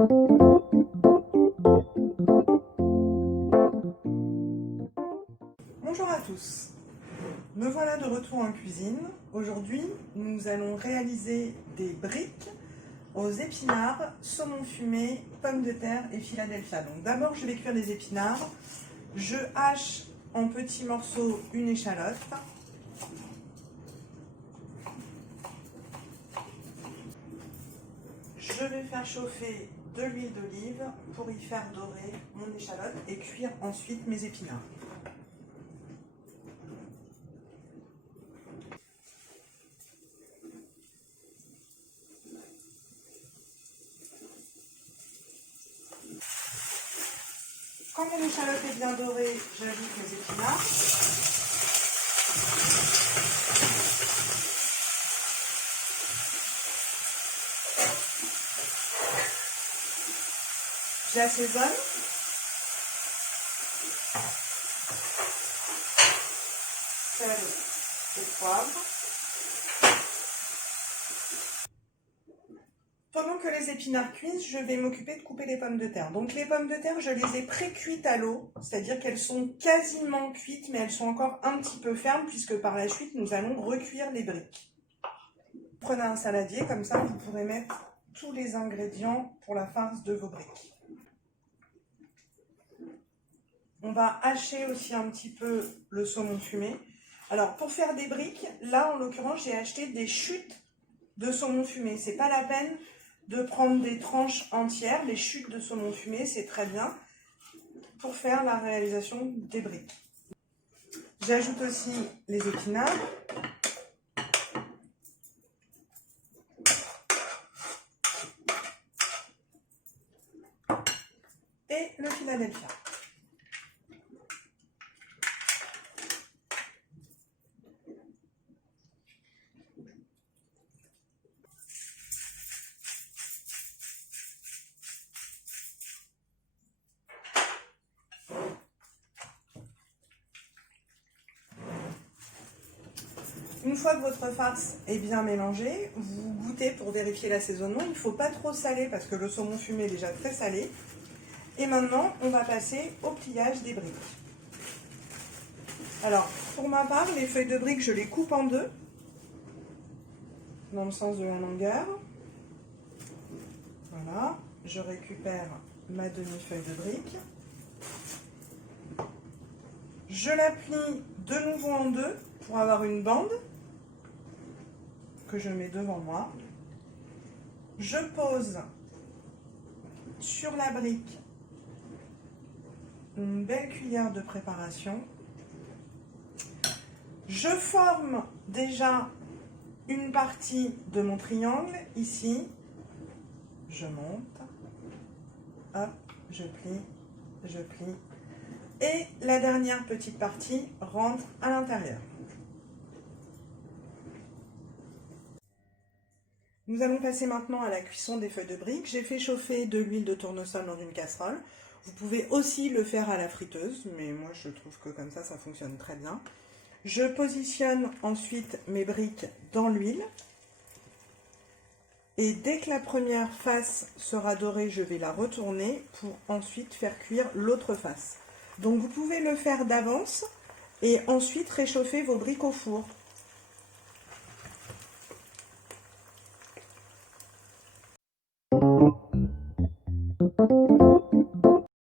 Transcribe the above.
Bonjour à tous, me voilà de retour en cuisine. Aujourd'hui, nous allons réaliser des briques aux épinards, saumon fumé, pommes de terre et Philadelphia. Donc d'abord, je vais cuire les épinards. Je hache en petits morceaux une échalote. Je vais faire chauffer de l'huile d'olive pour y faire dorer mon échalote et cuire ensuite mes épinards. Quand mon échalote est bien dorée, j'ajoute mes épinards. J'assaisonne. Sel et poivre. Pendant que les épinards cuisent, je vais m'occuper de couper les pommes de terre. Donc les pommes de terre, je les ai pré-cuites à l'eau, c'est-à-dire qu'elles sont quasiment cuites, mais elles sont encore un petit peu fermes, puisque par la suite, nous allons recuire les briques. Prenez un saladier, comme ça, vous pourrez mettre tous les ingrédients pour la farce de vos briques. On va hacher aussi un petit peu le saumon fumé. Alors, pour faire des briques, là, en l'occurrence, j'ai acheté des chutes de saumon fumé. C'est pas la peine de prendre des tranches entières. Les chutes de saumon fumé, c'est très bien pour faire la réalisation des briques. J'ajoute aussi les épinards. Et le Philadelphia. Une fois que votre farce est bien mélangée, vous goûtez pour vérifier l'assaisonnement. Il ne faut pas trop saler parce que le saumon fumé est déjà très salé. Et maintenant, on va passer au pliage des briques. Alors, pour ma part, les feuilles de briques, je les coupe en deux, dans le sens de la longueur. Voilà, je récupère ma demi-feuille de brique. Je la plie de nouveau en deux pour avoir une bande que je mets devant moi. Je pose sur la brique une belle cuillère de préparation. Je forme déjà une partie de mon triangle ici. Je monte, hop, je plie, je plie. Et la dernière petite partie rentre à l'intérieur. Nous allons passer maintenant à la cuisson des feuilles de briques. J'ai fait chauffer de l'huile de tournesol dans une casserole. Vous pouvez aussi le faire à la friteuse, mais moi je trouve que comme ça fonctionne très bien. Je positionne ensuite mes briques dans l'huile. Et dès que la première face sera dorée, je vais la retourner pour ensuite faire cuire l'autre face. Donc vous pouvez le faire d'avance et ensuite réchauffer vos briques au four.